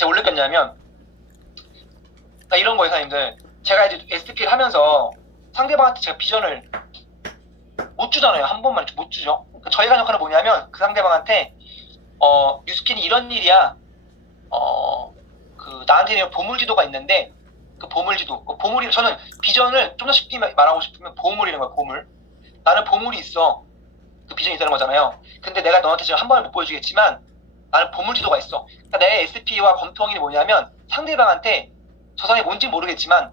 제가 뭘 느꼈냐면, 이런 거예요, 사장님들. 제가 이제 STP를 하면서 상대방한테 제가 비전을 못 주잖아요. 한 번만 못 주죠. 그러니까 저희가 하는 역할은 뭐냐면, 그 상대방한테, 뉴스킨이 이런 일이야. 나한테 있는 보물지도가 있는데, 그 보물지도, 저는 비전을 좀 더 쉽게 말하고 싶으면 보물이라는 거예요, 보물. 나는 보물이 있어. 그 비전이 있다는 거잖아요. 근데 내가 너한테 지금 한 번에 못 보여주겠지만, 나는 보물지도가 있어. 그러니까 내 SP와 검토형이 뭐냐면, 상대방한테 저 사람이 뭔지 모르겠지만,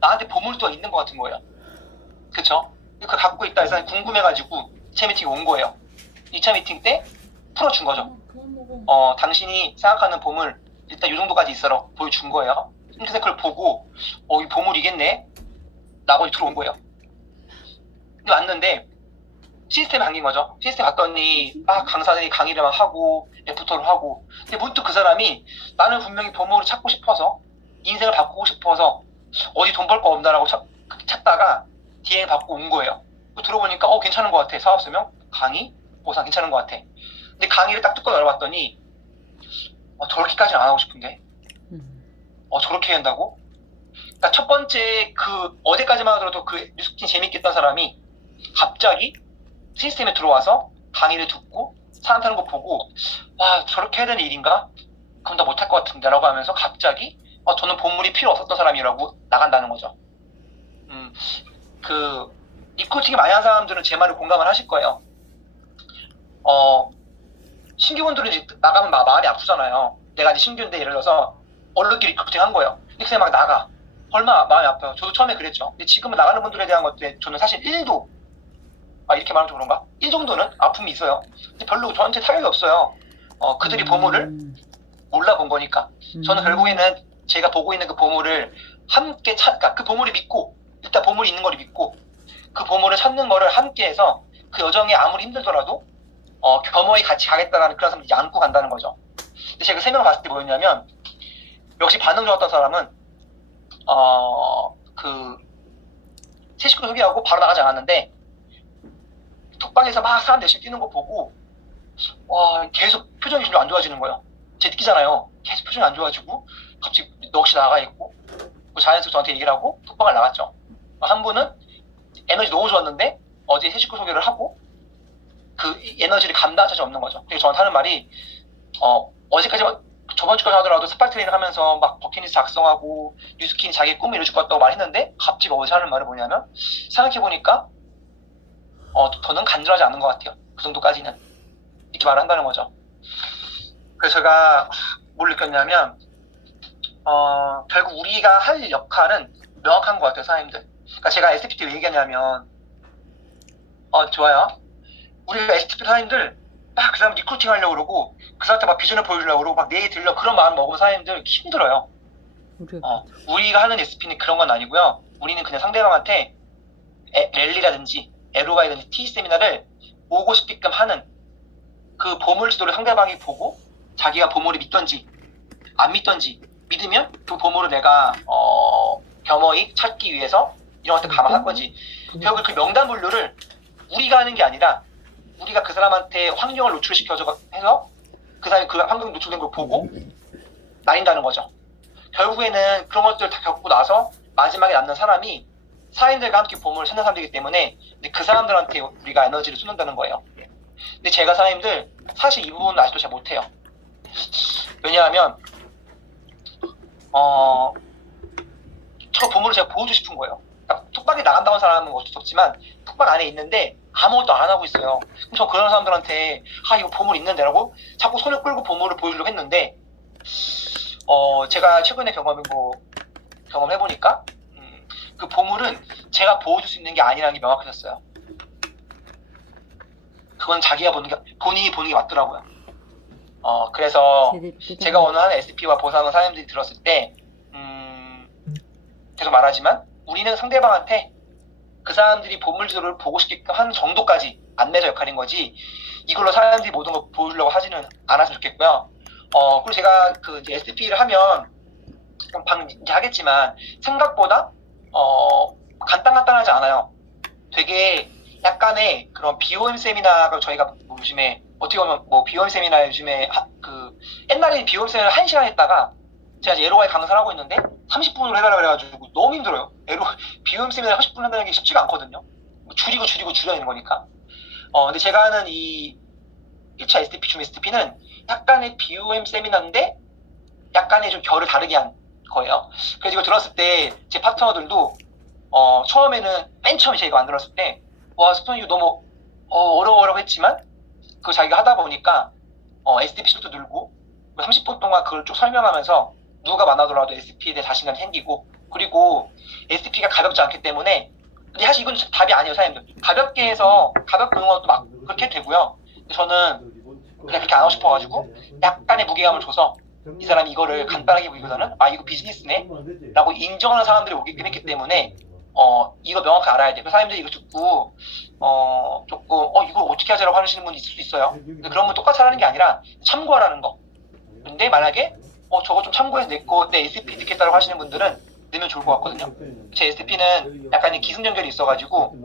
나한테 보물지도가 있는 것 같은 거예요. 그쵸? 그거 갖고 있다 해서 궁금해가지고 2차 미팅에 온 거예요. 2차 미팅 때 풀어준 거죠. 당신이 생각하는 보물 일단 이 정도까지 있어라 보여준 거예요. 그래서 그걸 보고 이 보물이겠네 라고 들어온 거예요. 근데 왔는데 시스템이 바뀐 거죠. 시스템 봤더니 막 강사들이 강의를 막 하고 애프터를 하고, 근데 문득 그 사람이 나는 분명히 보물을 찾고 싶어서 인생을 바꾸고 싶어서 어디 돈 벌 거 없나라고 찾다가 DM 받고 온 거예요. 들어보니까 괜찮은 것 같아. 사업 설명, 강의, 보상 괜찮은 것 같아. 근데 강의를 딱 뚜껑 열어봤더니 저렇게까지는 안 하고 싶은데 저렇게 한다고? 그러니까 첫 번째 어제까지만 하더라도 그 뉴스킨 재밌게 했던 사람이 갑자기 시스템에 들어와서 강의를 듣고 사람 타는 거 보고 와 저렇게 해야 되는 일인가? 그럼 나 못할 것 같은데 라고 하면서 갑자기 저는 보물이 필요 없었던 사람이라고 나간다는 거죠. 리코팅이 많이 한 사람들은 제 말을 공감을 하실 거예요. 신규분들은 이제 나가면 마음이 아프잖아요. 내가 이제 신규인데 예를 들어서 얼른끼리 리코팅 한 거예요. 근데 그냥 막 나가. 얼마나 마음이 아파요. 저도 처음에 그랬죠. 근데 지금은 나가는 분들에 대한 것들에 저는 사실 1도, 이렇게 말하면 좀 그런가? 1 정도는 아픔이 있어요. 근데 별로 저한테 타격이 없어요. 그들이 보물을 몰라본 거니까. 저는 결국에는 제가 보고 있는 그 보물을 함께 그러니까 그 보물을 믿고, 일단 보물이 있는 걸 믿고, 그 보물을 찾는 거를 함께 해서 그 여정이 아무리 힘들더라도 겸허히 같이 가겠다라는 그런 사람을 안고 간다는 거죠. 근데 제가 3명 봤을 때 뭐였냐면, 역시 반응 좋았던 사람은 새 식구 소개하고 바로 나가지 않았는데 톡방에서 막 사람 열심히 뛰는 거 보고 계속 표정이 좀 안 좋아지는 거예요. 제가 느끼잖아요. 계속 표정이 안 좋아지고 갑자기 너 혹시 나가 있고 자연스럽게 저한테 얘기를 하고 톡방을 나갔죠. 한 분은 에너지 너무 좋았는데 어제 새 식구 소개를 하고 그 에너지를 감당할 자신 없는 거죠. 그래서 저한테 하는 말이 어제까지 저번 주까지 하더라도 스파이 트레이닝 하면서 막 버킷리스트 작성하고 뉴스킨이 자기 꿈을 이루어줄 것 같다고 말했는데 갑자기 어제 하는 말은 뭐냐면, 생각해보니까 더는 간절하지 않은 것 같아요. 그 정도까지는. 이렇게 말을 한다는 거죠. 그래서 제가 뭘 느꼈냐면 결국 우리가 할 역할은 명확한 것 같아요, 사장님들. 그러니까 제가 STP 때 왜 얘기하냐면 좋아요. 우리가 STP 사장님들 막 그 사람 리크루팅 하려고 그러고 그 사람한테 막 비전을 보여주려고 그러고 막 내 얘기 들려 그런 마음 먹으면 사장님들 힘들어요. 우리가 하는 SP는 그런 건 아니고요. 우리는 그냥 상대방한테 랠리라든지 에로바이든지 T 세미나를 오고 싶게끔 하는 그 보물 지도를 상대방이 보고 자기가 보물을 믿던지 안 믿던지 믿으면 그 보물을 내가 겸허히 찾기 위해서 이런 것들 감안할 거지. 결국 그 명단 분류를 우리가 하는 게 아니라 우리가 그 사람한테 환경을 노출시켜서 해서 그 사람이 그 환경에 노출된 걸 보고 나뉜다는 거죠. 결국에는 그런 것들을 다 겪고 나서 마지막에 남는 사람이 사인들과 함께 보물을 찾는 사람들이기 때문에 그 사람들한테 우리가 에너지를 쏟는다는 거예요. 근데 제가 사장님들 사실 이 부분은 아직도 잘 못해요. 왜냐하면 저 보물을 제가 보여주고 싶은 거예요. 그러니까 톡방에 나간다는 사람은 어쩔 수 없지만 톡방 안에 있는데 아무것도 안 하고 있어요. 그럼 저 그런 사람들한테 이거 보물 있는데라고 자꾸 손을 끌고 보물을 보여주려고 했는데 제가 최근에 경험해보니까 그 보물은 제가 보여줄 수 있는 게 아니라는 게 명확해졌어요. 그건 자기가 본인이 보는 게 맞더라고요. 그래서 제가 오늘 하는 SP와 보상은 사람들이 들었을 때 계속 말하지만 우리는 상대방한테 그 사람들이 보물지도를 보고 싶게끔 하는 정도까지 안내자 역할인 거지 이걸로 사람들이 모든 걸 보여주려고 하지는 않았으면 좋겠고요. 그리고 제가 이제 SP를 하면 방금 이제 하겠지만 생각보다 간단하지 않아요. 되게 약간의 그런 BOM 세미나가 저희가 요즘에 어떻게 보면 BOM 세미나 요즘에 옛날에는 BOM 세미나를 1시간 했다가 제가 이제 에로와의 강사를 하고 있는데 30분으로 해달라 그래가지고 너무 힘들어요. 비움 세미나 30분 한다는 게 쉽지가 않거든요. 줄이고 줄여야 되는 거니까. 근데 제가 하는 이 1차 SDP, 줌 STP는 약간의 BOM 세미나인데 약간의 좀 결을 다르게 한 거예요. 그래서 이거 들었을 때 제 파트너들도 처음에는 맨 처음에 제가 만들었을 때 와 스톤 이거 너무 어려워라고 했지만 그거 자기가 하다 보니까 SDP 실도 늘고 30분 동안 그걸 쭉 설명하면서 누가 만나더라도 SP에 대해 자신감이 생기고 그리고 SP가 가볍지 않기 때문에 근데 사실 이건 답이 아니에요 사장님들. 가볍게 해서 가볍게 운동하는 것도 막 그렇게 되고요. 저는 그냥 그렇게 안 하고 싶어가지고 약간의 무게감을 줘서 이 사람이 이거를 간단하게 보기보다는 아 이거 비즈니스네 라고 인정하는 사람들이 오게끔 했기 때문에 이거 명확히 알아야 돼. 그 사람들이 이거 듣고 조금 이거 어떻게 하자라고 하시는 분이 있을 수 있어요. 근데 그런 분 똑같이 하라는 게 아니라 참고하라는 거. 근데 만약에 저거 좀 참고해서 내 SCP 듣겠다고 하시는 분들은 넣으면 좋을 것 같거든요. 제 SCP는 약간 기승전결이 있어가지고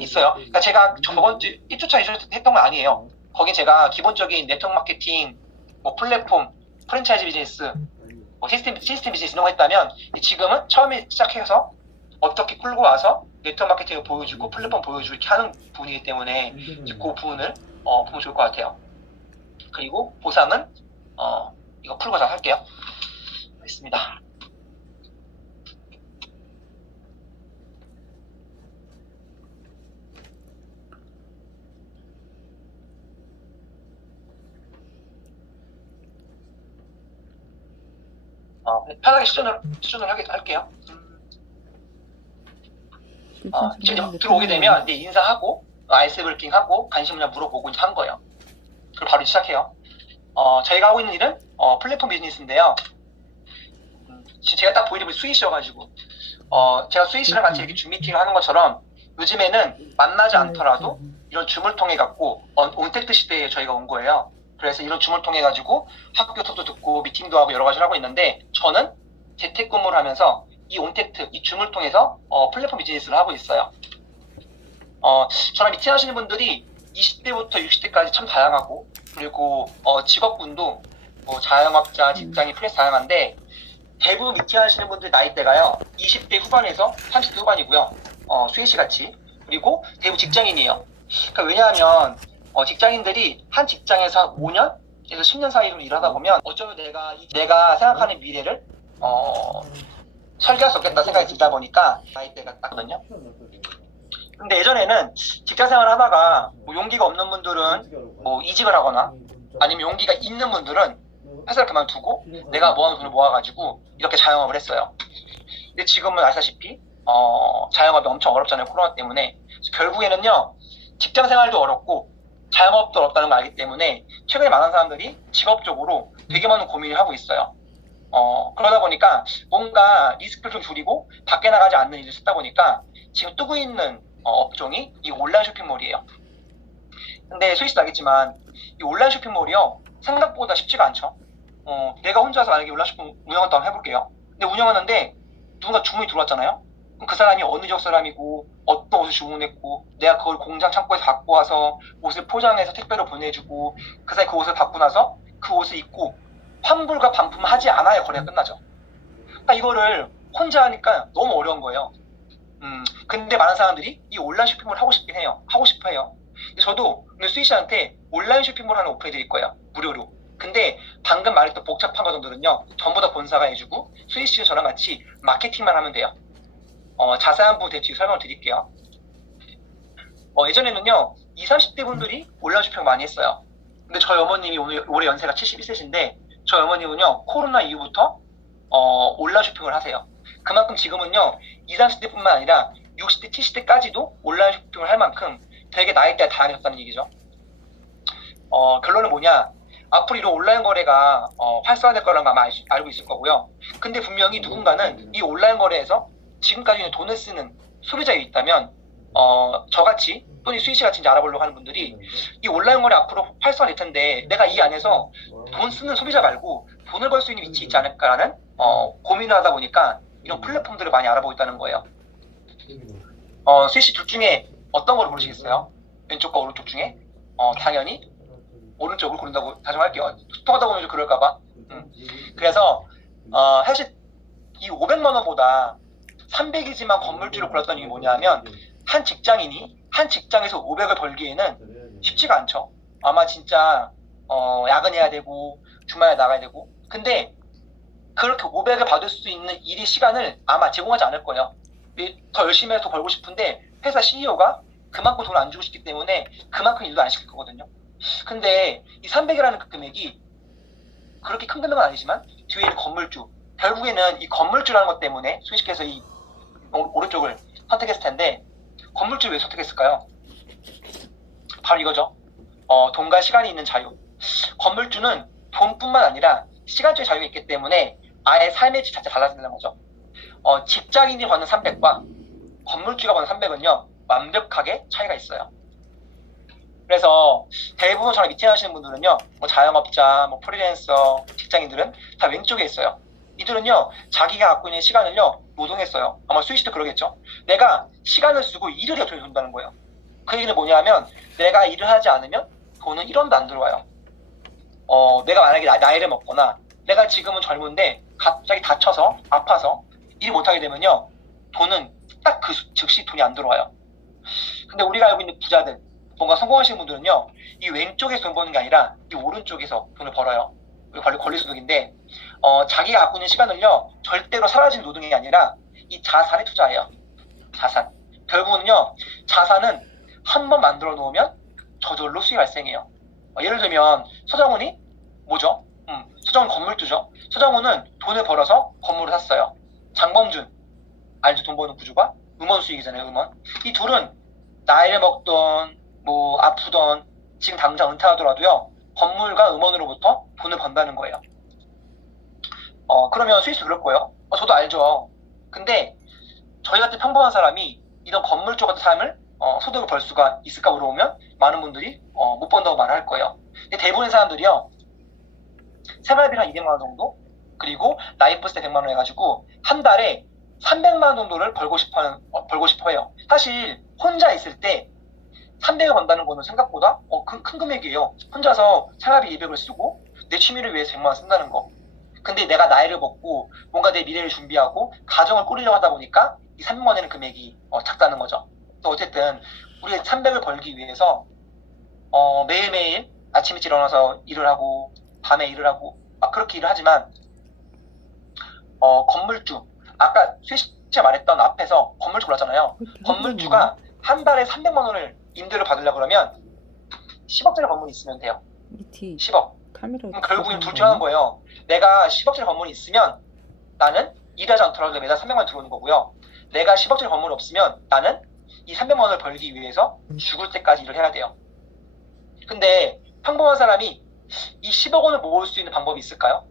있어요. 그러니까 제가 저번 주 1주차 2주차 했던 건 아니에요. 거긴 제가 기본적인 네트워크 마케팅, 뭐 플랫폼, 프랜차이즈 비즈니스, 뭐 시스템 비즈니스 이런 거 했다면 지금은 처음에 시작해서 어떻게 끌고 와서 네트워크 마케팅을 보여주고 플랫폼 보여주고 이렇게 하는 부분이기 때문에 이제 그 부분을 보면 좋을 것 같아요. 그리고 보상은 이거 풀고 잘 할게요. 알겠습니다. 편하게 수준을 할게요. 지금 들어오게 되면 이제 인사하고 아이스 브레이킹 하고 관심 분야 물어보고 이제 한 거예요. 그리고 바로 시작해요. 저희가 하고 있는 일은 플랫폼 비즈니스인데요. 제가 딱 보이는 분이 수희씨여가지고 제가 수희씨랑 같이 이렇게 줌 미팅을 하는 것처럼 요즘에는 만나지 않더라도 이런 줌을 통해 갖고 온택트 시대에 저희가 온 거예요. 그래서 이런 줌을 통해 가지고 학교 수업도 듣고 미팅도 하고 여러 가지를 하고 있는데 저는 재택근무를 하면서 이 온택트, 이 줌을 통해서 플랫폼 비즈니스를 하고 있어요. 저랑 미팅 하시는 분들이 20대부터 60대까지 참 다양하고 그리고 직업군도 뭐 자영업자, 직장인, 프리랜서 다양한데 대부분 미팅 하시는 분들 나이대가요 20대 후반에서 30대 후반이고요. 수혜씨 같이 그리고 대부분 직장인이에요. 그러니까 왜냐하면 직장인들이 한 직장에서 5년에서 10년 사이로 일하다 보면 어쩌면 내가 생각하는 미래를 설계할 수 없겠다 생각이 들다 보니까 나이대가 딱거든요. 근데 예전에는 직장 생활을 하다가 뭐 용기가 없는 분들은 뭐 이직을 하거나 아니면 용기가 있는 분들은 회사를 그만두고 내가 모아놓은 돈을 모아가지고 이렇게 자영업을 했어요. 근데 지금은 아시다시피 자영업이 엄청 어렵잖아요. 코로나 때문에. 결국에는요 직장 생활도 어렵고 자영업도 어렵다는 걸 알기 때문에 최근에 많은 사람들이 직업적으로 되게 많은 고민을 하고 있어요. 그러다 보니까 뭔가 리스크를 좀 줄이고 밖에 나가지 않는 일을 쓰다 보니까 지금 뜨고 있는 업종이 이 온라인 쇼핑몰이에요. 근데 수희씨도 알겠지만 이 온라인 쇼핑몰이요 생각보다 쉽지가 않죠. 내가 혼자서 만약에 온라인 쇼핑 운영을 한번 해볼게요. 근데 운영하는데 누군가 주문이 들어왔잖아요. 그럼 그 사람이 어느 지역 사람이고 어떤 옷을 주문했고 내가 그걸 공장 창고에서 갖고 와서 옷을 포장해서 택배로 보내주고 그 사이 그 옷을 받고 나서 그 옷을 입고 환불과 반품을 하지 않아야 거래가 끝나죠. 그러니까 이거를 혼자 하니까 너무 어려운 거예요. 근데 많은 사람들이 이 온라인 쇼핑몰 하고 싶긴 해요. 하고 싶어 해요. 저도 오늘 수희씨한테 온라인 쇼핑몰 하나 오픈해 드릴 거예요. 무료로. 근데 방금 말했던 복잡한 과정들은요 전부 다 본사가 해주고 수희씨와 저랑 같이 마케팅만 하면 돼요. 자세한 부분 대충 설명을 드릴게요. 예전에는요 20, 30대 분들이 온라인 쇼핑 많이 했어요. 근데 저희 어머님이 올해 연세가 71세신데 저희 어머님은요 코로나 이후부터 온라인 쇼핑을 하세요. 그만큼 지금은요 20, 30대 뿐만 아니라 60대, 70대까지도 온라인 쇼핑을 할 만큼 되게 나이대가 다양해졌다는 얘기죠. 결론은 뭐냐 앞으로 이런 온라인 거래가 활성화될 거라는 거 아마 알고 있을 거고요. 근데 분명히 누군가는 이 온라인 거래에서 지금까지는 돈을 쓰는 소비자가 있다면 저같이 또는 수희씨같이 이제 알아보려고 하는 분들이 이 온라인 거래 앞으로 활성화될 텐데 내가 이 안에서 돈 쓰는 소비자 말고 돈을 벌 수 있는 위치에 있지 않을까라는 고민을 하다 보니까 이런 플랫폼들을 많이 알아보고 있다는 거예요. 수희씨 둘 중에 어떤 거를 고르시겠어요? 왼쪽과 오른쪽 중에? 당연히 오른쪽을 고른다고 다짐할게요. 스토하다 보면 좀 그럴까봐. 그래서 사실 이 500만 원보다 300이지만 건물주를 골랐던 이유가 뭐냐면 한 직장인이 한 직장에서 500을 벌기에는 쉽지가 않죠. 아마 진짜 야근해야 되고 주말에 나가야 되고. 근데 그렇게 500을 받을 수 있는 일의 시간을 아마 제공하지 않을 거예요. 더 열심히 해서 더 벌고 싶은데 회사 CEO가 그만큼 돈을 안 주고 싶기 때문에 그만큼 일도 안 시킬 거거든요. 근데 이 300이라는 그 금액이 그렇게 큰 금액은 아니지만 뒤에 있는 건물주, 결국에는 이 건물주라는 것 때문에 소식해서 이 오른쪽을 선택했을 텐데, 건물주를 왜 선택했을까요? 바로 이거죠. 돈과 시간이 있는 자유. 건물주는 돈뿐만 아니라 시간적인 자유가 있기 때문에 아예 삶의 질 자체가 달라진다는 거죠. 직장인이 버는 300과 건물주가 버는 300은요 완벽하게 차이가 있어요. 그래서 대부분 저랑 미팅 하시는 분들은요, 뭐 자영업자, 뭐 프리랜서, 직장인들은 다 왼쪽에 있어요. 이들은요, 자기가 갖고 있는 시간을요, 노동했어요. 아마 수희 씨도 그러겠죠? 내가 시간을 쓰고 일을 해야 돈이 돈다는 거예요. 그 얘기는 뭐냐면, 내가 일을 하지 않으면 돈은 1원도 안 들어와요. 내가 만약에 나이를 먹거나, 내가 지금은 젊은데 갑자기 다쳐서, 아파서 일을 못하게 되면요, 돈은 딱 그 즉시 돈이 안 들어와요. 근데 우리가 알고 있는 부자들, 뭔가 성공하시는 분들은요, 이 왼쪽에서 돈 버는 게 아니라 이 오른쪽에서 돈을 벌어요. 권리소득인데, 자기가 갖고 있는 시간을요, 절대로 사라진 노동이 아니라 이 자산에 투자해요. 자산. 결국은요, 자산은 한 번 만들어 놓으면 저절로 수익이 발생해요. 예를 들면 서정훈이 뭐죠? 서정훈 건물주죠. 서정훈은 돈을 벌어서 건물을 샀어요. 장범준, 알죠? 돈 버는 구조가? 음원 수익이잖아요, 음원. 이 둘은 나이를 먹던 뭐 아프던 지금 당장 은퇴하더라도요, 건물과 음원으로부터 돈을 번다는 거예요. 그러면 스위스 그럴 거예요. 저도 알죠. 근데 저희 같은 평범한 사람이 이런 건물주 같은 삶을 소득을 벌 수가 있을까 물어보면 많은 분들이 못 번다고 말을 할 거예요. 근데 대부분의 사람들이요, 생활비를 한 200만 원 정도, 그리고 라이프 스타일 100만 원 해가지고 한 달에 300만 원 정도를 벌고 싶어 해요. 사실 혼자 있을 때 300을 번다는 거는 생각보다 큰 금액이에요. 혼자서 생활비 200을 쓰고 내 취미를 위해서 100만 원 쓴다는 거. 근데 내가 나이를 먹고 뭔가 내 미래를 준비하고 가정을 꾸리려고 하다 보니까 이 300만 원이라는 금액이 작다는 거죠. 또 어쨌든 우리가 300을 벌기 위해서 매일매일 아침 일찍 일어나서 일을 하고 밤에 일을 하고 막 그렇게 일을 하지만 건물주, 아까 수희씨가 말했던 앞에서 건물주 골랐잖아요. 건물주가 한 달에 300만 원을 임대료 받으려고 그러면 10억짜리 건물이 있으면 돼요. 10억. 그럼 결국엔 둘 중 하나인 거예요. 내가 10억짜리 건물이 있으면 나는 일하지 않더라도 매달 300만 원 들어오는 거고요. 내가 10억짜리 건물이 없으면 나는 이 300만 원을 벌기 위해서 죽을 때까지 일을 해야 돼요. 근데 평범한 사람이 이 10억 원을 모을 수 있는 방법이 있을까요?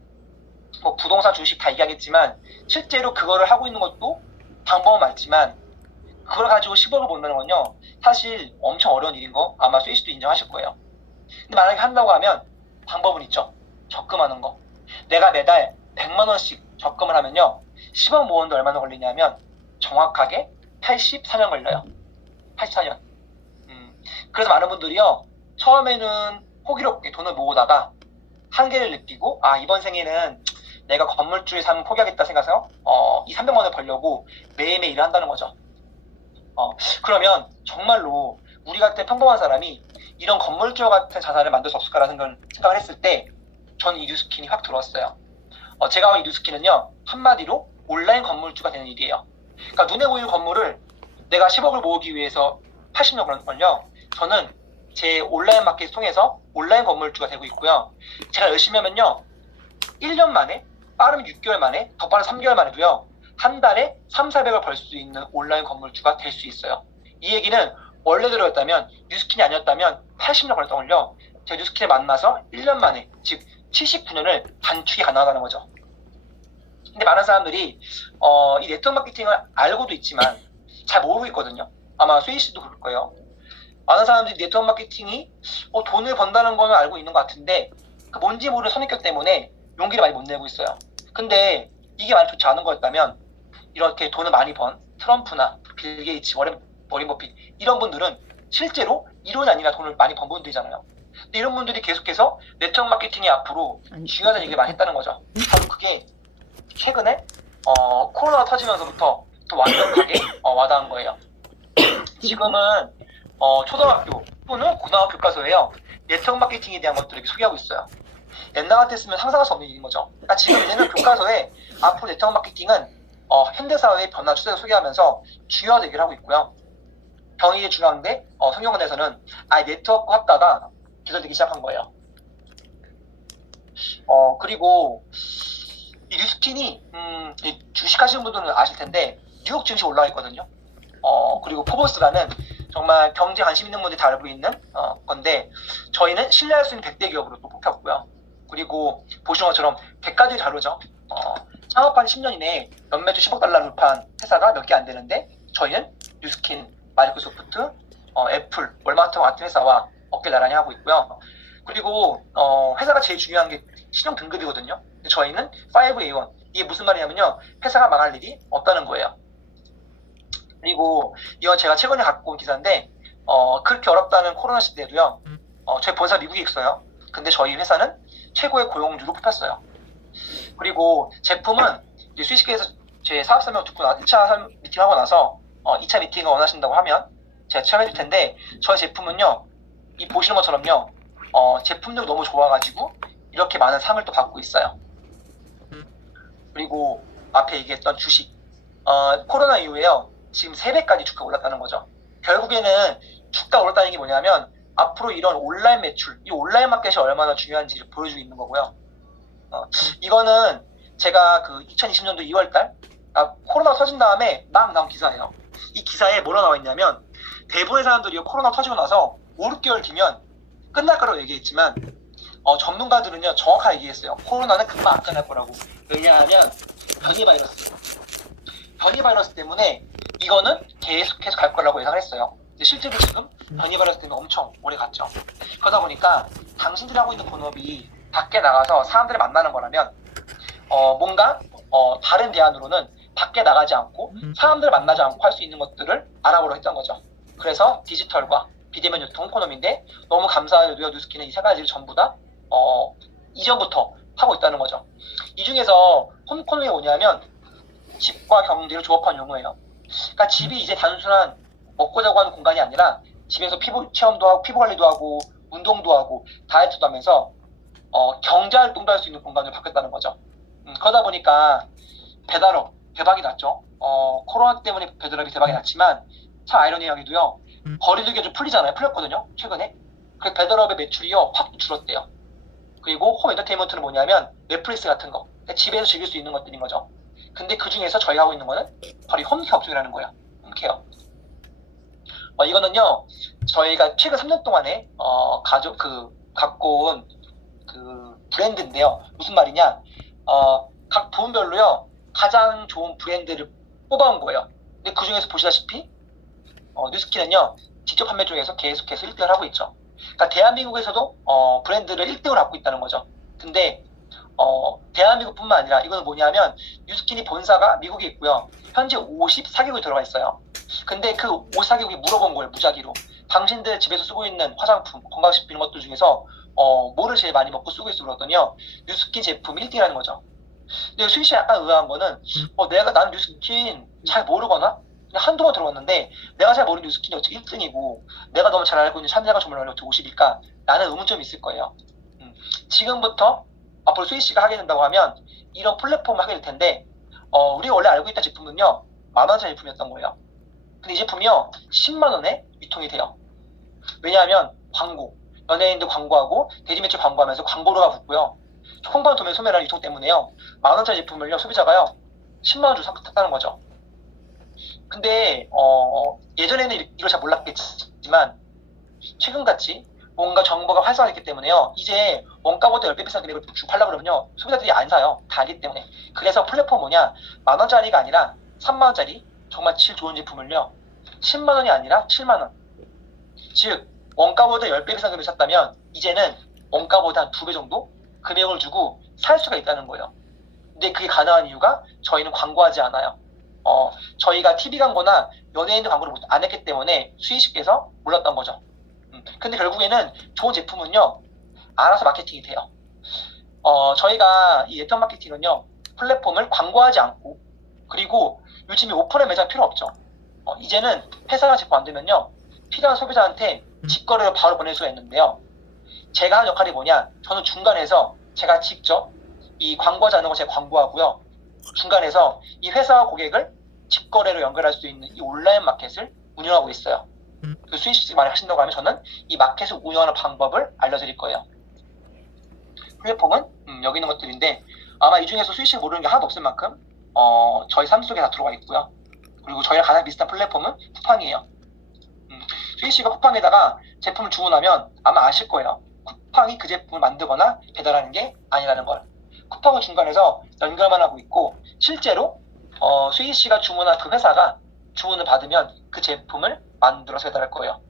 뭐 부동산, 주식 다 얘기하겠지만 실제로 그거를 하고 있는 것도 방법은 맞지만 그걸 가지고 10억을 번다는 건요, 사실 엄청 어려운 일인 거 아마 수희 씨도 인정하실 거예요. 근데 만약에 한다고 하면 방법은 있죠. 적금하는 거. 내가 매달 100만 원씩 적금을 하면요, 10억 모으는데 얼마나 걸리냐면 정확하게 84년 걸려요. 84년. 그래서 많은 분들이요, 처음에는 호기롭게 돈을 모으다가 한계를 느끼고 이번 생에는 내가 건물주의 삶을 포기하겠다 생각해서 이 300만 원을 벌려고 매일매일 일을 한다는 거죠. 그러면 정말로 우리 같은 평범한 사람이 이런 건물주와 같은 자산을 만들 수 없을까라는 걸 생각을 했을 때 저는 이 뉴스킨이 확 들어왔어요. 제가 한 이 뉴스킨은요, 한마디로 온라인 건물주가 되는 일이에요. 그러니까 눈에 보이는 건물을 내가 10억을 모으기 위해서 80년 걸려 저는 제 온라인 마켓을 통해서 온라인 건물주가 되고 있고요. 제가 열심히 하면요, 1년 만에, 빠르면 6개월 만에, 더 빠른 3개월 만에도요, 한 달에 3,400을 벌 수 있는 온라인 건물주가 될 수 있어요. 이 얘기는 원래대로였다면, 뉴스킨이 아니었다면 80년 걸렸던걸요, 제가 뉴스킨을 만나서 1년 만에, 즉 79년을 단축이 가능하다는 거죠. 근데 많은 사람들이 이 네트워크 마케팅을 알고도 있지만 잘 모르고 있거든요. 아마 수희 씨도 그럴 거예요. 많은 사람들이 네트워크 마케팅이 돈을 번다는 거는 알고 있는 것 같은데 그 뭔지 모르는 선입견 때문에 용기를 많이 못 내고 있어요. 근데 이게 만약 좋지 않은 거였다면 이렇게 돈을 많이 번 트럼프나 빌 게이츠, 워렌 버핏 이런 분들은 실제로 이론이 아니라 돈을 많이 번 분들이잖아요. 근데 이런 분들이 계속해서 네트워크 마케팅이 앞으로 중요하다는 얘기를 많이 했다는 거죠. 바로 그게 최근에 코로나가 터지면서부터 또 완벽하게 와닿은 거예요. 지금은 초등학교 또는 고등학교 교과서에요. 네트워크 마케팅에 대한 것들을 소개하고 있어요. 옛날 같았으면 상상할 수 없는 일인 거죠. 그러니까 지금 이제는 교과서에 앞으로 네트워크 마케팅은 현대사회의 변화 추세를 소개하면서 중요한 얘기를 하고 있고요. 경희의 중앙대 성균관에서는 아예 네트워크 학과가 개설되기 시작한 거예요. 그리고 이 뉴스킨이 주식하시는 분들은 아실 텐데 뉴욕 증시 올라와 있거든요. 그리고 포브스라는 정말 경제 관심 있는 분들이 다 알고 있는 건데 저희는 신뢰할 수 있는 100대 기업으로 또 뽑혔고요. 그리고 보시는 것처럼 100가지 자료죠. 창업한 10년 이내에 연매출 10억 달러 돌파한 회사가 몇 개 안 되는데 저희는 뉴스킨, 마이크로소프트, 애플, 월마트 같은 회사와 어깨 나란히 하고 있고요. 그리고 회사가 제일 중요한 게 신용 등급이거든요. 저희는 5A1. 이게 무슨 말이냐면요. 회사가 망할 일이 없다는 거예요. 그리고 이건 제가 최근에 갖고 온 기사인데 그렇게 어렵다는 코로나 시대에도요. 저희 본사 미국에 있어요. 근데 저희 회사는 최고의 고용주로 뽑혔어요. 그리고 제품은 이제 수의식회에서 제 사업 설명 듣고 1차 미팅하고 나서 2차 미팅을 원하신다고 하면 제가 체험해줄 텐데 저희 제품은요. 이 보시는 것처럼요. 제품력이 너무 좋아가지고 이렇게 많은 상을 또 받고 있어요. 그리고 앞에 얘기했던 주식 코로나 이후에요. 지금 3배까지 주가 올랐다는 거죠. 결국에는 주가 올랐다는 게 뭐냐면 앞으로 이런 온라인 매출, 이 온라인 마켓이 얼마나 중요한지를 보여주고 있는 거고요. 이거는 제가 그 2020년도 2월달 코로나 터진 다음에 막 나온 기사예요. 이 기사에 뭐라 나와 있냐면 대부분의 사람들이 코로나 터지고 나서 5, 6개월 뒤면 끝날 거라고 얘기했지만 전문가들은요 정확하게 얘기했어요. 코로나는 금방 안 끝날 거라고. 왜냐하면 변이 바이러스 때문에 이거는 계속해서 갈 거라고 예상을 했어요. 근데 실제로 지금 변이 바이러스 때문에 엄청 오래 갔죠. 그러다 보니까 당신들이 하고 있는 본업이 밖에 나가서 사람들을 만나는 거라면 뭔가 다른 대안으로는 밖에 나가지 않고 사람들을 만나지 않고 할 수 있는 것들을 알아보려 했던 거죠. 그래서 디지털과 비대면 유통 홈코노미인데 너무 감사하게도요. 뉴스킨은 이 세 가지를 전부 다 이전부터 하고 있다는 거죠. 이 중에서 홈코노미가 뭐냐면 집과 경제를 조합한 용어예요. 그러니까 집이 이제 단순한 먹고 자고 하는 공간이 아니라 집에서 피부 체험도 하고 피부 관리도 하고 운동도 하고 다이어트도 하면서 경제 활동도 할 수 있는 공간으로 바뀌었다는 거죠. 그러다 보니까 배달업 대박이 났죠. 코로나 때문에 배달업이 대박이 났지만 참 아이러니하게도요. 거리두기가 좀 풀렸거든요. 최근에. 그래서 배달업의 매출이요 확 줄었대요. 그리고 홈 엔터테인먼트는 뭐냐면 넷플릭스 같은 거. 그러니까 집에서 즐길 수 있는 것들인 거죠. 근데 그 중에서 저희가 하고 있는 거는 바로 홈케어 업종이라는 거예요. 홈케어. 이거는요 저희가 최근 3년 동안에 갖고 온 그 브랜드인데요. 무슨 말이냐? 각 부문별로요 가장 좋은 브랜드를 뽑아온 거예요. 근데 그 중에서 보시다시피 뉴스킨은요 직접 판매 쪽에서 계속해서 1등을 하고 있죠. 그러니까 대한민국에서도 브랜드를 1등을 갖고 있다는 거죠. 근데 대한민국뿐만 아니라 이거는 뭐냐면 뉴스킨이 본사가 미국에 있고요. 현재 54개국이 들어가 있어요. 근데 그 54개국이 물어본 거예요. 무작위로. 당신들 집에서 쓰고 있는 화장품, 건강식품 이런 것들 중에서 뭐를 제일 많이 먹고 쓰고 있어 그러더니요. 뉴스킨 제품 1등이라는 거죠. 근데 수희 씨 약간 의아한 거는 나는 뉴스킨 잘 모르거나 그냥 한두 번 들어봤는데 내가 잘 모르는 뉴스킨이 어떻게 1등이고 내가 너무 잘 알고 있는 샤넬과 조물론이 어떻게 50일까? 라는 의문점이 있을 거예요. 지금부터 앞으로 수희 씨가 하게 된다고 하면 이런 플랫폼을 하게 될 텐데 우리가 원래 알고 있던 제품은요 10,000원짜리 제품이었던 거예요. 근데 이 제품이요 10만 원에 유통이 돼요. 왜냐하면 광고, 연예인들 광고하고 대리매출 광고하면서 광고료가 붙고요. 홍보한 도매 소매라는 유통 때문에요 10,000원짜리 제품을요 소비자가요 10만 원 주고 샀다는 거죠. 근데 예전에는 이걸 잘 몰랐겠지만 최근같이 뭔가 정보가 활성화됐기 때문에요. 이제 원가보다 10배 비싼 금액을 주고 팔려고 그러면요. 소비자들이 안 사요. 다 알기 때문에. 그래서 플랫폼 뭐냐. 10,000원짜리가 아니라 30,000원짜리 정말 질 좋은 제품을요. 10만 원이 아니라 7만 원. 즉 원가보다 10배 비싼 금액을 샀다면 이제는 원가보다 한 2배 정도 금액을 주고 살 수가 있다는 거예요. 근데 그게 가능한 이유가 저희는 광고하지 않아요. 저희가 TV 광고나 연예인들 광고를 안 했기 때문에 수익식께서 몰랐던 거죠. 근데 결국에는 좋은 제품은요 알아서 마케팅이 돼요. 저희가 이 네트워크 마케팅은요 플랫폼을 광고하지 않고, 그리고 요즘에 오픈한 매장 필요 없죠. 이제는 회사가 제품 안 되면요, 필요한 소비자한테 직거래로 바로 보낼 수가 있는데요. 제가 하는 역할이 뭐냐, 저는 중간에서 제가 직접 이 광고하지 않는 거 제가 광고하고요, 중간에서 이 회사와 고객을 직거래로 연결할 수 있는 이 온라인 마켓을 운영하고 있어요. 그 수익 씨 많이 하신다고 하면 저는 이 마켓을 운영하는 방법을 알려드릴 거예요. 플랫폼은 여기 있는 것들인데, 아마 이 중에서 수익 씨 모르는 게 하나도 없을 만큼 저희 삶 속에 다 들어가 있고요. 그리고 저희랑 가장 비슷한 플랫폼은 쿠팡이에요. 수익 씨가 쿠팡에다가 제품을 주문하면 아마 아실 거예요. 쿠팡이 그 제품을 만들거나 배달하는 게 아니라는 걸. 쿠팡은 중간에서 연결만 하고 있고, 실제로 수희 씨가 주문한 그 회사가 주문을 받으면 그 제품을 만들어서 배달할 거예요.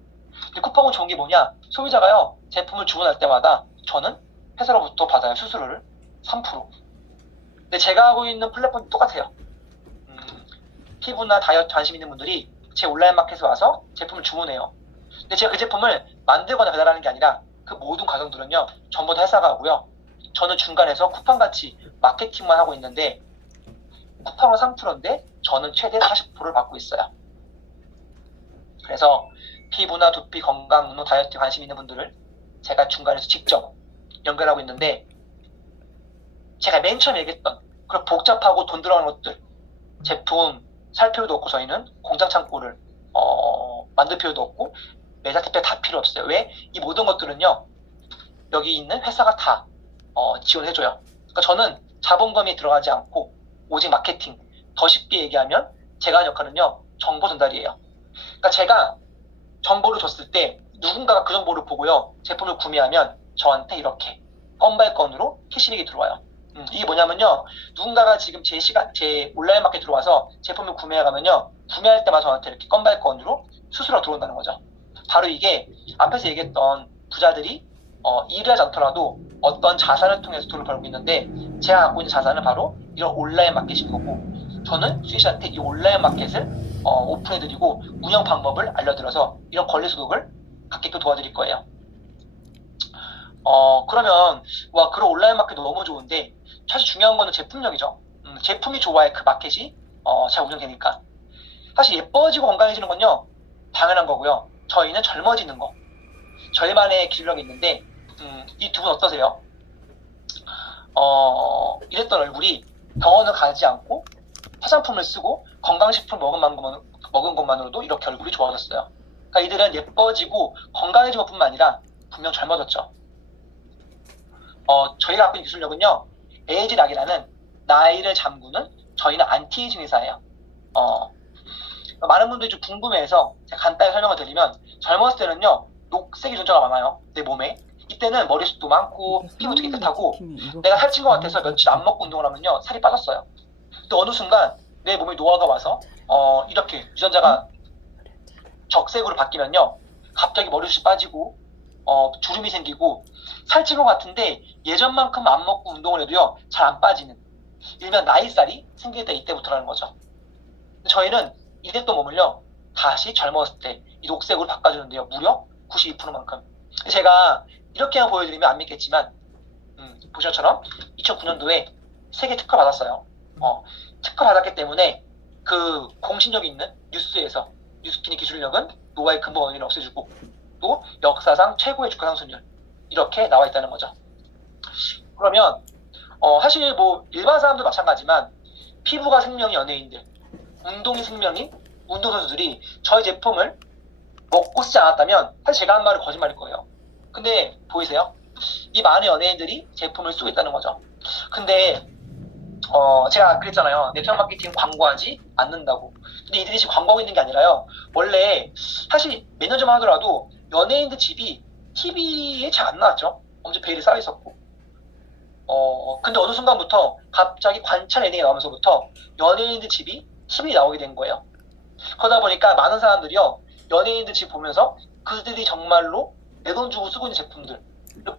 근데 쿠팡은 좋은 게 뭐냐, 소비자가요 제품을 주문할 때마다 저는 회사로부터 받아요. 수수료를 3%. 근데 제가 하고 있는 플랫폼이 똑같아요. 피부나 다이어트 관심 있는 분들이 제 온라인 마켓에 와서 제품을 주문해요. 근데 제가 그 제품을 만들거나 배달하는 게 아니라 그 모든 과정들은요 전부 다 회사가 하고요, 저는 중간에서 쿠팡같이 마케팅만 하고 있는데, 쿠팡은 3%인데 저는 최대 40%를 받고 있어요. 그래서 피부나 두피, 건강, 운동, 다이어트 관심 있는 분들을 제가 중간에서 직접 연결하고 있는데, 제가 맨 처음 얘기했던 그런 복잡하고 돈 들어가는 것들, 제품 살 필요도 없고, 저희는 공장 창고를 만들 필요도 없고, 매장 택배 다 필요 없어요. 왜? 이 모든 것들은요 여기 있는 회사가 다 지원해줘요. 그러니까 저는 자본금이 들어가지 않고 오직 마케팅, 더 쉽게 얘기하면 제가 하는 역할은요 정보 전달이에요. 그러니까 제가 정보를 줬을 때 누군가가 그 정보를 보고요 제품을 구매하면 저한테 이렇게 건발건으로 캐시백이 들어와요. 이게 뭐냐면요, 누군가가 지금 제 온라인 마켓 들어와서 제품을 구매해가면요, 구매할 때마다 저한테 이렇게 건발건으로 수수료가 들어온다는 거죠. 바로 이게 앞에서 얘기했던 부자들이 일을 하지 않더라도 어떤 자산을 통해서 돈을 벌고 있는데, 제가 갖고 있는 자산은 바로 이런 온라인 마켓인 거고, 저는 수희 씨한테 이 온라인 마켓을 오픈해드리고 운영 방법을 알려드려서 이런 권리 소득을 갖게끔 도와드릴 거예요. 그러면 와, 그런 온라인 마켓 너무 좋은데 사실 중요한 거는 제품력이죠. 제품이 좋아야 그 마켓이 잘 운영되니까. 사실 예뻐지고 건강해지는 건요 당연한 거고요, 저희는 젊어지는 거, 저희만의 기술력이 있는데, 이 두 분 어떠세요? 이랬던 얼굴이 병원을 가지 않고 화장품을 쓰고 건강식품 먹은 것만으로도 이렇게 얼굴이 좋아졌어요. 그러니까 이들은 예뻐지고 건강해진 것뿐만 아니라 분명 젊어졌죠. 저희가 갖고 있는 기술력은요, 에이지락이라는 나이를 잠그는, 저희는 안티에이징 회사예요. 많은 분들이 좀 궁금해해서 제가 간단히 설명을 드리면, 젊었을 때는요 녹색이 존재가 많아요 내 몸에. 이때는 머리숱도 많고 피부도 깨끗하고 내가 살찐 것 같아서 며칠 안 먹고 운동을 하면요 살이 빠졌어요. 근데 어느 순간 내 몸에 노화가 와서 이렇게 유전자가 적색으로 바뀌면요 갑자기 머리숱이 빠지고 주름이 생기고 살찐 것 같은데 예전만큼 안 먹고 운동을 해도요 잘 안 빠지는, 일명 나이살이 생길 때 이때부터라는 거죠. 저희는 이랬던 몸을요 다시 젊었을 때 이 녹색으로 바꿔주는데요 무려 92%만큼. 제가 이렇게만 보여드리면 안 믿겠지만, 보신 것처럼 2009년도에 세계 특허 받았어요. 특허 받았기 때문에 그 공신력 있는 뉴스에서 뉴스피니 기술력은 노화의 근본 원인을 없애주고 또 역사상 최고의 주가 상승률, 이렇게 나와 있다는 거죠. 그러면 사실 뭐 일반 사람도 마찬가지지만 피부가 생명인 연예인들, 운동이 생명인 운동선수들이 저희 제품을 먹고 쓰지 않았다면 사실 제가 한 말은 거짓말일 거예요. 근데 보이세요? 이 많은 연예인들이 제품을 쓰고 있다는 거죠. 근데 제가 그랬잖아요. 네트워크 마케팅 광고하지 않는다고. 근데 이들이 지금 광고하고 있는 게 아니라요, 원래 사실 몇 년 전만 하더라도 연예인들 집이 TV에 잘 안 나왔죠. 엄청 베일이 쌓여 있었고. 근데 어느 순간부터 갑자기 관찰 예능이 나오면서부터 연예인들 집이 TV에 나오게 된 거예요. 그러다 보니까 많은 사람들이요 연예인들 집 보면서 그들이 정말로 내 돈 주고 쓰고 있는 제품들을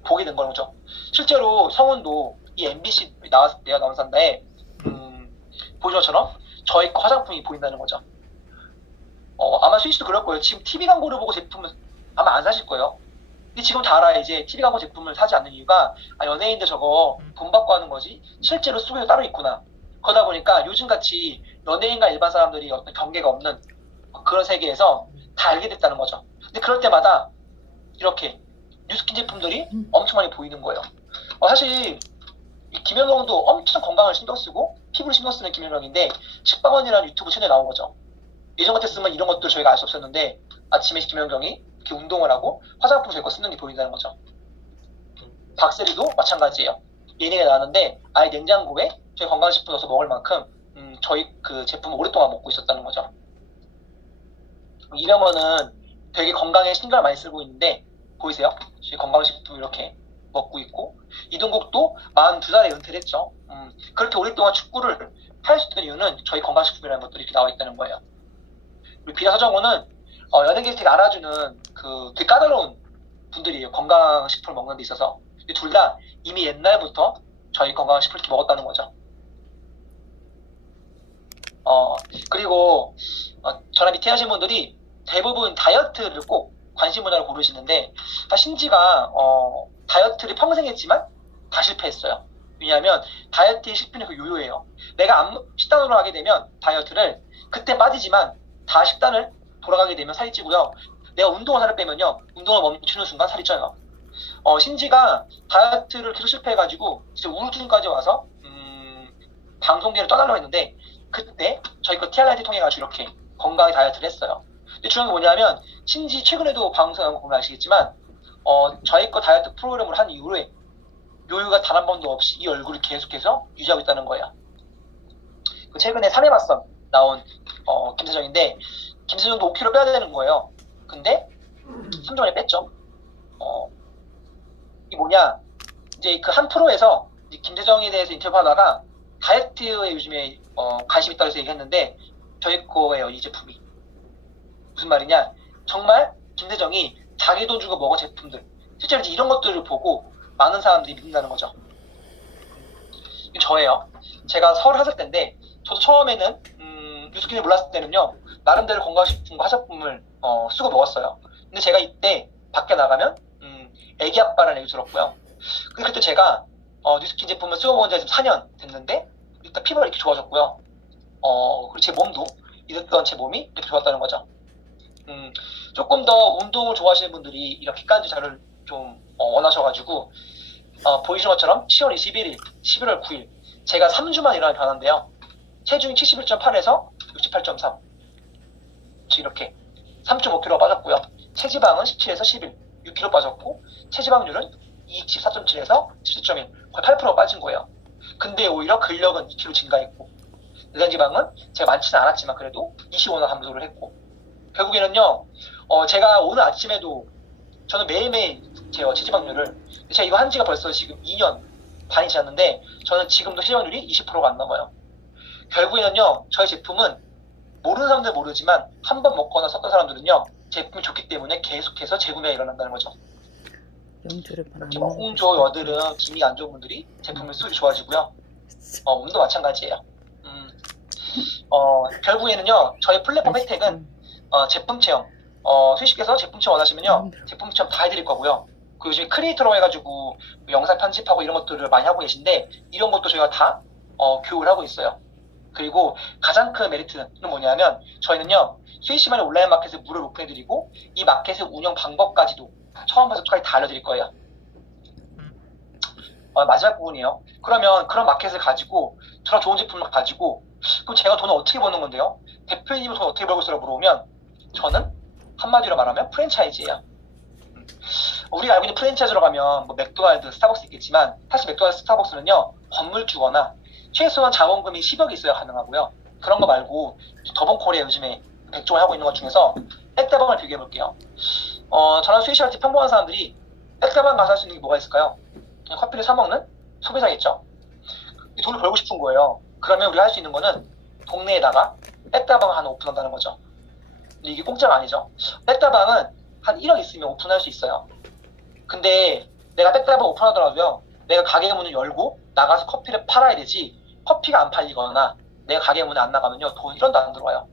보게 된 거죠. 실제로 성훈도 이 MBC 내가 나온 산다에 보신 것처럼 저희 거 화장품이 보인다는 거죠. 아마 수희 씨도 그럴 거예요. 지금 TV 광고를 보고 제품을 아마 안 사실 거예요. 근데 지금 다 알아. 이제 TV 광고 제품을 사지 않는 이유가 연예인들 저거 돈 받고 하는 거지 실제로 쓰고 있는 게 따로 있구나. 그러다 보니까 요즘같이 연예인과 일반 사람들이 어떤 경계가 없는 그런 세계에서 다 알게 됐다는 거죠. 근데 그럴 때마다 이렇게 뉴스킨 제품들이 엄청 많이 보이는 거예요. 사실 이 김현경도 엄청 건강을 신경 쓰고 피부를 신경 쓰는 김현경인데 식빵원이라는 유튜브 채널에 나온 거죠. 예전 같았으면 이런 것들 저희가 알 수 없었는데 아침에 김현경이 이렇게 운동을 하고 화장품 저희 거 쓰는 게 보인다는 거죠. 박세리도 마찬가지예요. 예능에 나왔는데 아예 냉장고에 저희 건강식품 넣어서 먹을 만큼 저희 그 제품을 오랫동안 먹고 있었다는 거죠. 이러면은 되게 건강에 신경을 많이 쓰고 있는데 보이세요? 저희 건강식품 이렇게 먹고 있고 이동국도 42살에 은퇴를 했죠. 그렇게 오랫동안 축구를 할 수 있던 이유는 저희 건강식품이라는 것들이 이렇게 나와 있다는 거예요. 그리고 비라 서정호는 연예계 되게 알아주는 그 되게 까다로운 분들이에요. 건강식품을 먹는 데 있어서. 둘 다 이미 옛날부터 저희 건강식품을 이렇게 먹었다는 거죠. 그리고 저랑 밑에 하신 분들이 대부분 다이어트를 꼭 관심 분야로 고르시는데 신지가 다이어트를 평생 했지만 다 실패했어요. 왜냐하면 다이어트의 실패는 그 요요예요. 내가 식단으로 하게 되면 다이어트를 그때 빠지지만 다 식단을 돌아가게 되면 살이 찌고요. 내가 운동을 살을 빼면요. 운동을 멈추는 순간 살이 쪄요. 신지가 다이어트를 계속 실패해가지고 진짜 우울증까지 와서 방송계를 떠나려고 했는데 그때 저희 거 TRIT 통해가지고 이렇게 건강하게 다이어트를 했어요. 근데 중요한 게 뭐냐면 신지 최근에도 방송한 거 보면 아시겠지만 저희 거 다이어트 프로그램을 한 이후에 요요가 단 한 번도 없이 이 얼굴을 계속해서 유지하고 있다는 거예요. 최근에 3회 맞선 나온 김세정인데 김세정도 5kg 빼야 되는 거예요. 근데 3주 만에 뺐죠. 이 뭐냐 이제 그 한 프로에서 김세정에 대해서 인터뷰하다가 다이어트에 요즘에 관심 있다고 해서 얘기했는데 저희 거예요. 이 제품이 무슨 말이냐 정말 김세정이 자기 돈 주고 먹은 제품들 실제로 이제 이런 것들을 보고 많은 사람들이 믿는다는 거죠. 저예요. 제가 서울 하실 때인데 저도 처음에는 뉴스킨을 몰랐을 때는요 나름대로 건강식품과 화장품을 쓰고 먹었어요. 근데 제가 이때 밖에 나가면 애기 아빠라는 얘기 들었고요. 그때 제가 뉴스킨 제품을 쓰고 먹은 지 지금 4년 됐는데 일단 피부가 이렇게 좋아졌고요. 그리고 제 몸도 이랬던 제 몸이 이렇게 좋았다는 거죠. 조금 더 운동을 좋아하시는 분들이 이런 객관지 자료를 좀 원하셔가지고 보이시는 것처럼 10월 21일, 11월 9일 제가 3주만 일어난 변화인데요. 체중이 71.8에서 68.3 이렇게 3.5kg 빠졌고요. 체지방은 17에서 11, 6kg 빠졌고 체지방률은 24.7에서 17.1 거의 8% 빠진 거예요. 근데 오히려 근력은 2kg 증가했고 내장지방은 제가 많지는 않았지만 그래도 25나 감소를 했고 결국에는요 제가 오늘 아침에도 저는 매일매일 제요 체지방률을 제가 이거 한 지가 벌써 지금 2년 반이 지났는데 저는 지금도 체지방률이 20%가 안 넘어요. 결국에는요 저희 제품은 모르는 사람들 모르지만 한 번 먹거나 썼던 사람들은요 제품이 좋기 때문에 계속해서 재구매가 일어난다는 거죠. 홍조, 여드름, 기미 안 좋은 분들이 제품을 쓰기 좋아지고요. 몸도 마찬가지예요. 결국에는요 저희 플랫폼 혜택은 제품 체험 수익께서 제품 체험 원하시면요 제품 체험 다 해드릴 거고요. 그 요즘에 크리에이터로 해가지고 영상 편집하고 이런 것들을 많이 하고 계신데 이런 것도 저희가 다 교육을 하고 있어요. 그리고 가장 큰 메리트는 뭐냐면 저희는요 수익시만의 온라인 마켓을 무료로 오픈해드리고 이 마켓의 운영 방법까지도 처음부터 끝까지 다 알려드릴 거예요. 마지막 부분이에요. 그러면 그런 마켓을 가지고 저런 좋은 제품을 가지고 그럼 제가 돈을 어떻게 버는 건데요? 대표님은 돈 어떻게 벌고 있어라고 물어보면 저는 한마디로 말하면 프랜차이즈예요. 우리가 알고 있는 프랜차이즈로 가면 뭐 맥도날드, 스타벅스 있겠지만 사실 맥도날드, 스타벅스는요 건물주거나 최소한 자본금이 10억이 있어야 가능하고요. 그런 거 말고 더본코리아 요즘에 백종을 하고 있는 것 중에서 백다방을 비교해 볼게요. 저는 수익시한테 평범한 사람들이 백다방 가서 할 수 있는 게 뭐가 있을까요? 그냥 커피를 사 먹는 소비자겠죠. 돈을 벌고 싶은 거예요. 그러면 우리가 할 수 있는 거는 동네에다가 백다방을 하나 오픈한다는 거죠. 근데 이게 공짜가 아니죠. 백다방은 한 1억 있으면 오픈할 수 있어요. 근데 내가 백다방 오픈하더라도요. 내가 가게 문을 열고 나가서 커피를 팔아야 되지 커피가 안 팔리거나 내가 가게 문에 안 나가면요. 돈 1원도 안 들어와요.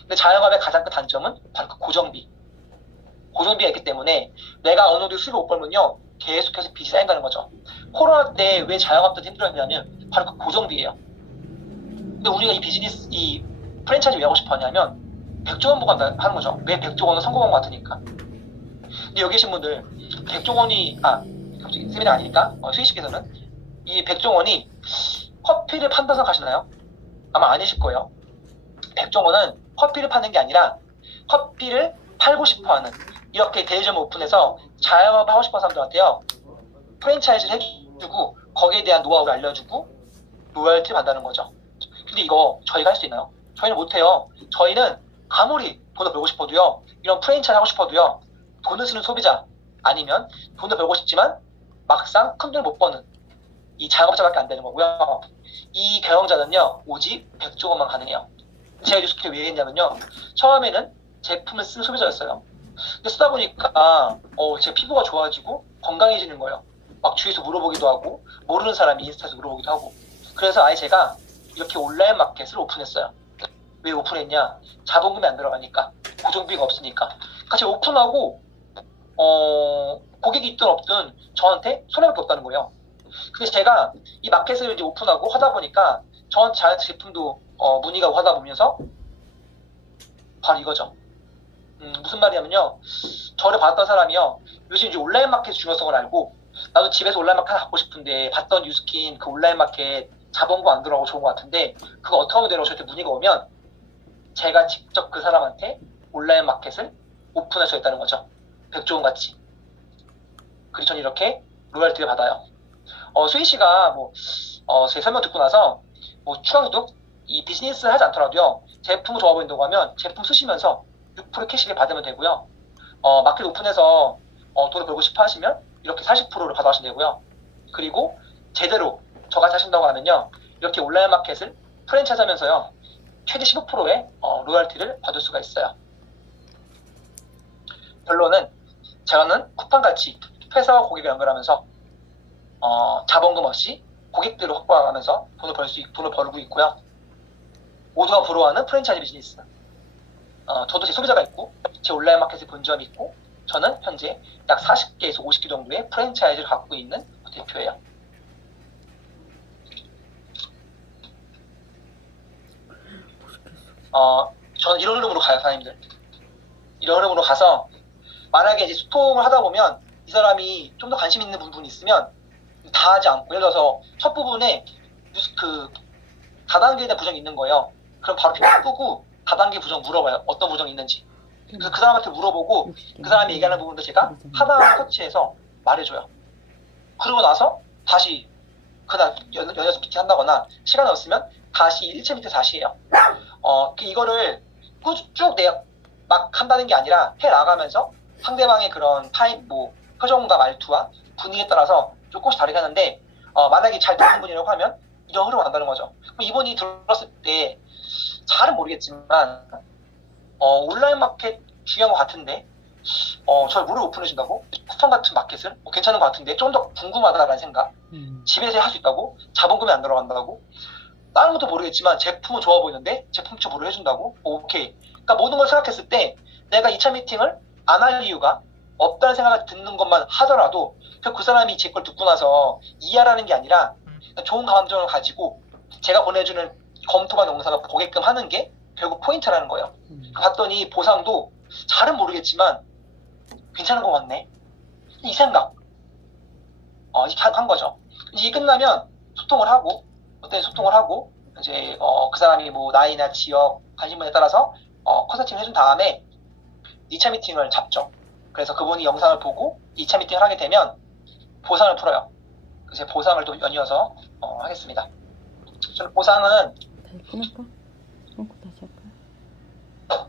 근데 자영업의 가장 큰 단점은 바로 그 고정비가 있기 때문에 내가 어느 정도 수익을 못 벌면요. 계속해서 빚이 쌓인다는 거죠. 코로나 때 왜 자영업들이 힘들었냐면 바로 그 고정비예요. 근데 우리가 이 비즈니스, 이 프랜차이즈 왜 하고 싶어 하냐면 100조 원 보관하는 거죠. 왜 100조 원은 성공한 것 같으니까. 근데 여기 계신 분들 100조 원이 갑자기 세미나 아니니까 수희 씨께서는 이 100조 원이 커피를 판다고 생각하시나요? 아마 아니실 거예요. 100조 원은 커피를 파는 게 아니라 커피를 팔고 싶어 하는, 이렇게 대리점을 오픈해서 자영업을 하고 싶어 하는 사람들한테요, 프랜차이즈를 해주고 거기에 대한 노하우를 알려주고 로열티를 받는다는 거죠. 근데 이거 저희가 할 수 있나요? 저희는 못해요. 저희는 아무리 돈을 벌고 싶어도요, 이런 프랜차이즈 하고 싶어도요, 돈을 쓰는 소비자 아니면 돈을 벌고 싶지만 막상 큰 돈을 못 버는 이 자영업자밖에 안 되는 거고요. 이 경영자는요 오직 100조 원만 가능해요. 제가 뉴스키를 왜 했냐면요, 처음에는 제품을 쓰는 소비자였어요. 근데 쓰다 보니까 제 피부가 좋아지고 건강해지는 거예요. 막 주위에서 물어보기도 하고, 모르는 사람이 인스타에서 물어보기도 하고. 그래서 아예 제가 이렇게 온라인 마켓을 오픈했어요. 왜 오픈했냐? 자본금이 안 들어가니까, 고정비가 없으니까. 같이 오픈하고 고객이 있든 없든 저한테 손해볼 게 없다는 거예요. 근데 제가 이 마켓을 이제 오픈하고 하다 보니까 저한테 자이언트 제품도 문의가 하다 보면서 바로 이거죠. 무슨 말이냐면요, 저를 봤던 사람이요, 요즘 이제 온라인 마켓 중요성을 알고 나도 집에서 온라인 마켓 하고 싶은데 봤던 뉴스킨 그 온라인 마켓 자본금 안 들어가고 좋은 것 같은데 그거 어떻게 하면 되라고 저한테 문의가 오면 제가 직접 그 사람한테 온라인 마켓을 오픈할 수 있다는 거죠. 100조 원 같이. 그리고 저는 이렇게 로열티를 받아요. 수희 씨가 제 설명 듣고 나서 추가로 이 비즈니스 하지 않더라도요, 제품이 좋아 보인다고 하면 제품 쓰시면서 6% 캐시백 받으면 되고요. 마켓 오픈해서 돈을 벌고 싶어 하시면 이렇게 40%를 받아가시면 되고요. 그리고 제대로 저같이 하신다고 하면요, 이렇게 온라인 마켓을 프랜차이즈 하면서요, 최대 15%의 로열티를 받을 수가 있어요. 결론은 저는 쿠팡같이 회사와 고객을 연결하면서 자본금 없이 고객들을 확보하면서 돈을 벌고 있고요. 모두가 부러워하는 프랜차이즈 비즈니스. 저도 제 소비자가 있고 제 온라인 마켓의 본점이 있고 저는 현재 약 40개에서 50개 정도의 프랜차이즈를 갖고 있는 대표예요. 저는 이런 흐름으로 가요, 사장님들. 이런 흐름으로 가서 만약에 이제 소통을 하다 보면 이 사람이 좀 더 관심 있는 부분이 있으면 다 하지 않고, 예를 들어서 첫 부분에 그 다단계에 대한 부정이 있는 거예요. 그럼 바로 끄고 다단계 부정 물어봐요. 어떤 부정이 있는지. 그래서 그 사람한테 물어보고 그 사람이 얘기하는 부분도 제가 하나하나 터치해서 말해줘요. 그러고 나서 다시 그날 연이어서 미팅 한다거나 시간이 없으면 다시 1차 미팅 다시 해요. 이거를 쭉 내가 막 한다는 게 아니라 해 나가면서 상대방의 그런 표정과 말투와 분위기에 따라서 조금씩 다르게 하는데, 만약에 잘 듣는 분이라고 하면 이런 흐름을 간다는 거죠. 그럼 이분이 들었을 때 잘은 모르겠지만 온라인 마켓 중요한 것 같은데 저를 무료 오픈해준다고? 쿠팡 같은 마켓을? 괜찮은 것 같은데 좀 더 궁금하다라는 생각. 집에서 할 수 있다고? 자본금이 안 들어간다고? 다른 것도 모르겠지만 제품은 좋아 보이는데 제품 쪽으로 해준다고? 오케이. 그러니까 모든 걸 생각했을 때 내가 2차 미팅을 안 할 이유가 없다는 생각을 듣는 것만 하더라도 그 사람이 제 걸 듣고 나서 이해하라는 게 아니라 좋은 감정을 가지고 제가 보내주는 검토반 영상을 보게끔 하는 게 결국 포인트라는 거예요. 봤더니 보상도 잘은 모르겠지만 괜찮은 것 같네, 이 생각 이렇게 한 거죠. 이게 끝나면 소통을 하고, 이제 그 사람이 나이나 지역 관심 분야에 따라서 컨설팅을 해준 다음에 2차 미팅을 잡죠. 그래서 그분이 영상을 보고 2차 미팅을 하게 되면 보상을 풀어요. 그래서 보상을 또 연이어서 하겠습니다. 저는 보상은 다시 끊을까? 끊고 다시 할까?